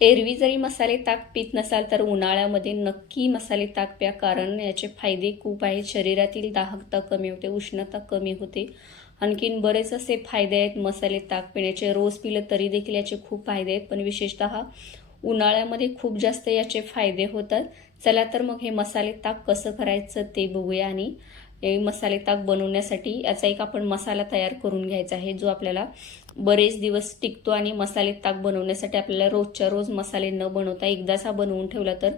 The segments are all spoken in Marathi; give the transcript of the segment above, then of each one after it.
एरवी जरी मसाले ताक पीत नसाल तर उन्हाळ्यामध्ये नक्की मसाले ताक प्या कारण याचे फायदे खूप आहेत. शरीरातील दाहकता कमी होते उष्णता कमी होते. आणखीन बरेच असे फायदे आहेत मसाले ताक पिण्याचे. रोज पिलं तरी देखील याचे खूप फायदे आहेत पण विशेषतः उन्हाळ्यामध्ये खूप जास्त याचे फायदे होतात. चला तर मग हे मसाले ताक कसं करायचं ते बघूया आणि मसाले ताक बनवण्यासाठी याचा एक आपण मसाला तयार करून घ्यायचा आहे जो आपल्याला बरेच दिवस टिकतो आणि मसाले ताक बनवण्यासाठी आपल्याला रोजच्या रोज मसाले न बनवता एकदाच हा बनवून ठेवला तर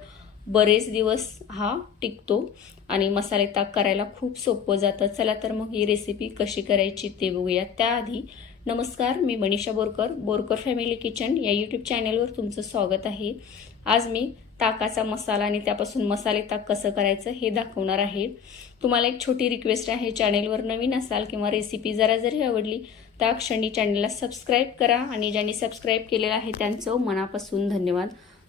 बरेच दिवस हा टिकतो आणि मसाले ताक करायला खूप सोपं जातं. चला तर मग ही रेसिपी कशी करायची ते बघूया. त्याआधी नमस्कार मी मनीषा बोरकर बोरकर फॅमिली किचन या यूट्यूब चॅनलवर तुमचं स्वागत आहे. आज मी ताकाचा मसाला आणि त्यापासून मसाले ताक कसं करायचं हे दाखवणार आहे. तुम्हाला एक छोटी रिक्वेस्ट आहे चॅनेलवर नवीन असाल किंवा रेसिपी जरा जरी आवडली त्या क्षणी चॅनेलला सबस्क्राईब करा आणि ज्यांनी सबस्क्राईब केलेलं आहे त्यांचं मनापासून धन्यवाद.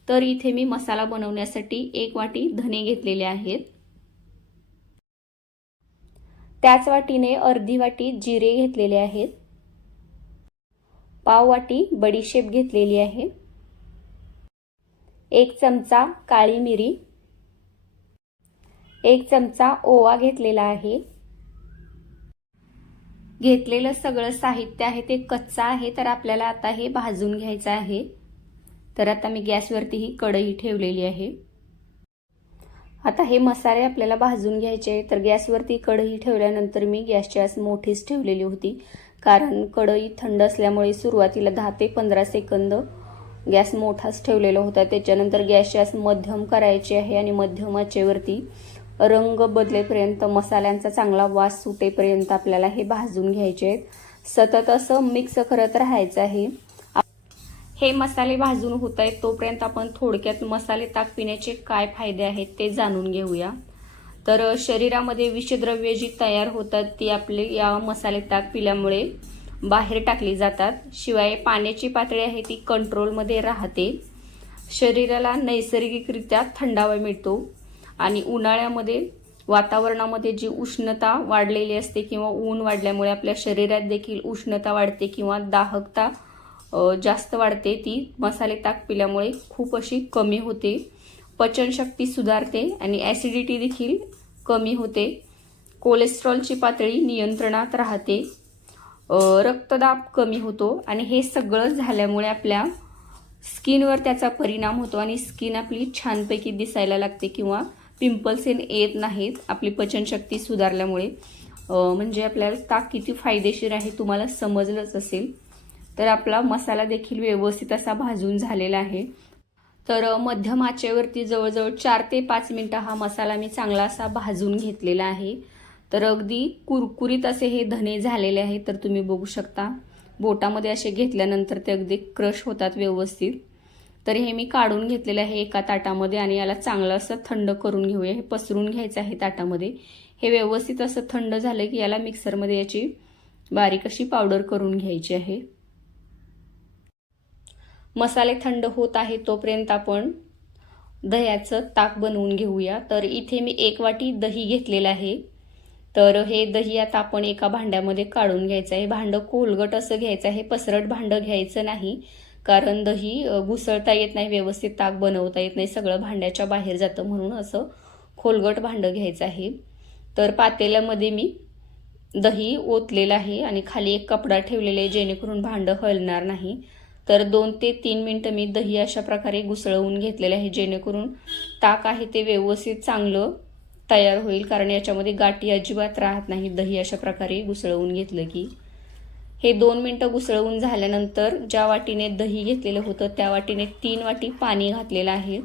तर इथे मी मसाला बनवण्यासाठी एक वाटी धने घेतलेले आहेत. त्याच वाटीने अर्धी वाटी जिरे घेतलेले आहेत. पाव वाटी बडीशेप घेतलेली आहे. एक चमचा काळी मिरी. एक चमचा ओवा घेतलेला आहे. घेतलेलं सगळं साहित्य आहे ते कच्चा आहे तर आपल्याला आता हे भाजून घ्यायचं आहे. तर आता मी गॅसवरती ही कढई ठेवलेली आहे. आता हे मसाले आपल्याला भाजून घ्यायचे तर गॅसवरती कढई ठेवल्यानंतर मी गॅसची आस मोठीच ठेवलेली होती. कारण कढई थंड असल्यामुळे सुरुवातीला दहा ते पंधरा सेकंद गॅस मोठाच ठेवलेला होता. त्याच्यानंतर गॅसची आस मध्यम करायची आहे आणि मध्यमाचेवरती रंग बदलेपर्यंत मसाल्यांचा चांगला वास सुटेपर्यंत आपल्याला हे भाजून घ्यायचे आहेत. सतत असं मिक्स करत राहायचं आहे. हे मसाले भाजून होत आहेत तोपर्यंत आपण थोडक्यात मसाले ताक पिण्याचे काय फायदे आहेत ते जाणून घेऊया. तर शरीरामध्ये विषद्रव्ये जी तयार होतात ती आपले या मसाले ताक पिल्यामुळे बाहेर टाकली जातात. शिवाय पाण्याची पातळी आहे ती कंट्रोलमध्ये राहते. शरीराला नैसर्गिकरित्या थंडावा मिळतो आणि उन्हाळ्यामध्ये वातावरणामध्ये जी उष्णता वाढलेली असते किंवा ऊन वाढल्यामुळे आपल्या शरीरात देखील उष्णता वाढते किंवा दाहकता जास्त वाढते ती मसाले ताक पिल्यामुळे खूप अशी कमी होते. पचनशक्ती सुधारते आणि ॲसिडिटी देखील कमी होते. कोलेस्ट्रॉलची पातळी नियंत्रणात राहते. रक्तदाब कमी होतो आणि हे सगळं झाल्यामुळे आपल्या स्किनवर त्याचा परिणाम होतो आणि स्किन आपली छानपैकी दिसायला लागते किंवा पिंपल्स येत नाहीत. आपली पचनशक्ती सुधारल्यामुळे. म्हणजे आपल्याला ताक किती फायदेशीर आहे तुम्हाला समजलंच असेल. तर आपला मसाला देखील व्यवस्थित असा भाजून झालेला आहे. तर मध्यम आचेवरती जवळजवळ चार ते पाच मिनटं हा मसाला मी चांगला असा भाजून घेतलेला आहे. तर अगदी कुरकुरीत असे हे धने झालेले आहेत तर तुम्ही बघू शकता. बोटामध्ये असे घेतल्यानंतर ते अगदी क्रश होतात व्यवस्थित. तर हे मी काढून घेतलेलं आहे एका ताटामध्ये आणि याला चांगलं असं थंड करून घेऊया. हे पसरून घ्यायचं आहे ताटामध्ये. हे व्यवस्थित असं थंड झालं की याला मिक्सरमध्ये याची बारीक अशी पावडर करून घ्यायची आहे. मसाले थंड होत आहे तोपर्यंत आपण दह्याचं ताक बनवून घेऊया. तर इथे मी एक वाटी दही घेतलेलं आहे. तर हे दही आता आपण एका भांड्यामध्ये काढून घ्यायचं आहे. भांडं कोलगट असं घ्यायचं आहे. पसरट भांडं घ्यायचं नाही. कारण दही घुसळता येत नाही व्यवस्थित ताक बनवता येत नाही. सगळं भांड्याच्या बाहेर जातं म्हणून असं खोलगट भांडं घ्यायचं आहे. तर पातेल्यामध्ये मी दही ओतलेलं आहे आणि खाली एक कपडा ठेवलेला आहे जेणेकरून भांडं हलणार नाही. तर दोन ते तीन मिनटं मी दही अशा प्रकारे घुसळवून घेतलेलं आहे जेणेकरून ताक आहे ते व्यवस्थित चांगलं तयार होईल कारण याच्यामध्ये गाठी अजिबात राहत नाही. दही अशा प्रकारे घुसळवून घेतलं की. हे दोन मिनटं घुसळवून झाल्यानंतर ज्या वाटीने दही घेतलेलं होतं त्या वाटीने तीन वाटी पाणी घातलेलं आहे.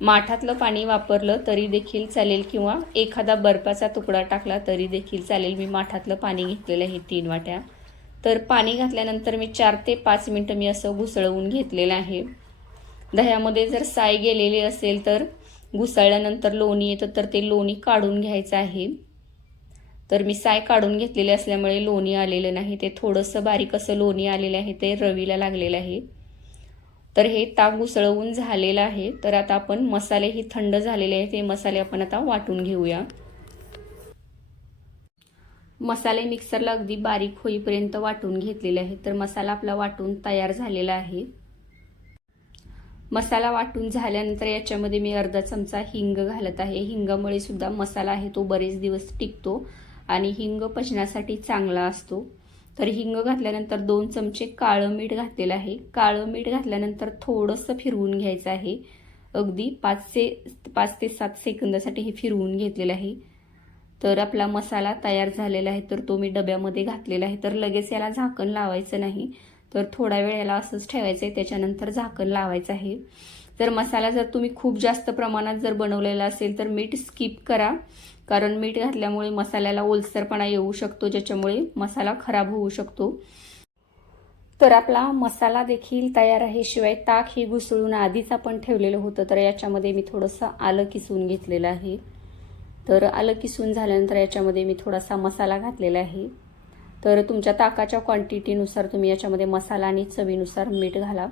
माठातलं पाणी वापरलं तरी देखील चालेल किंवा एखादा बर्फाचा तुकडा टाकला तरी देखील चालेल. मी माठातलं पाणी घेतलेलं आहे तीन वाट्या. तर पाणी घातल्यानंतर मी चार ते पाच मिनटं मी असं घुसळवून घेतलेलं आहे. दह्यामध्ये जर साय गेलेली असेल तर घुसळल्यानंतर लोणी येतं तर ते लोणी काढून घ्यायचं आहे. तर मी साय काढून घेतलेले असल्यामुळे लोणी आलेलं नाही. ते थोडंसं बारीक असं लोणी आलेलं आहे ते रवीला लागलेलं आहे. तर हे ताक घुसळवून झालेलं आहे. तर आता आपण मसालेही थंड झालेले आहेत ते मसाले आपण आता वाटून घेऊया. मसाले मिक्सरला अगदी बारीक होईपर्यंत वाटून घेतलेले आहेत. तर मसाला आपला वाटून तयार झालेला आहे. मसाला वाटून झाल्यानंतर याच्यामध्ये मी अर्धा चमचा हिंग घालत आहे. हिंगामुळे सुद्धा मसाला आहे तो बरेच दिवस टिकतो आणि हिंग पचनासाठी चांगला असतो. तर हिंग घातल्यानंतर दोन चमचे काळं मीठ घातलेलं आहे. काळं मीठ घातल्यानंतर थोडंसं फिरवून घ्यायचं आहे. अगदी पाचशे पाच ते सात सेकंदासाठी हे फिरवून घेतलेलं आहे. तर आपला मसाला तयार झालेला आहे तर तो मी डब्यामध्ये घातलेला आहे. तर लगेच याला झाकण लावायचं नाही. तर थोडा वेळ याला असंच ठेवायचं आहे त्याच्यानंतर झाकण लावायचं आहे. तर मसाला जर तुम्ही खूप जास्त प्रमाणात जर बनवलेला असेल तर मीठ स्किप करा. कारण मीठ घातल्यामुळे मसाल्याला ओलसरपणा येऊ शकतो ज्याच्यामुळे मसाला खराब होऊ शकतो. तर आपला मसाला देखील तयार आहे शिवाय ताक हे घुसळून आधीच आपण ठेवलेलं होतं तर याच्यामध्ये मी थोडंसं आलं किसून घेतलेलं आहे. तर आलं किसून झाल्यानंतर याच्यामध्ये मी थोडासा मसाला घातलेला आहे. तर तुमच्या ताकाच्या क्वांटिटीनुसार तुम्ही याच्यामध्ये मसाला आणि चवीनुसार मीठ घाला.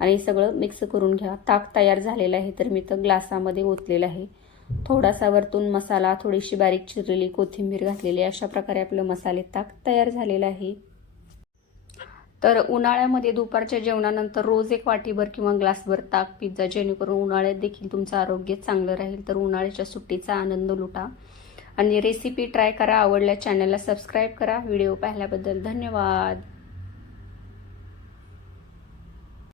आणि सगळं मिक्स करून घ्या. ताक तयार झालेलं आहे तर मी तर ग्लासामध्ये ओतलेलं आहे. थोडासा वरतून मसाला थोडीशी बारीक चिरलेली कोथिंबीर घातलेली अशा प्रकारे आपलं मसाले ताक तयार झालेलं आहे. तर उन्हाळ्यामध्ये दुपारच्या जेवणानंतर रोज एक वाटीभर किंवा ग्लासभर ताक पिझ्झा जेणेकरून उन्हाळ्यात देखील तुमचं आरोग्य चांगलं राहील. तर उन्हाळ्याच्या सुट्टीचा आनंद लुटा. आणि रेसिपी ट्राय करा आवडल्या चॅनलला सबस्क्राईब करा. व्हिडिओ पाहिल्याबद्दल धन्यवाद.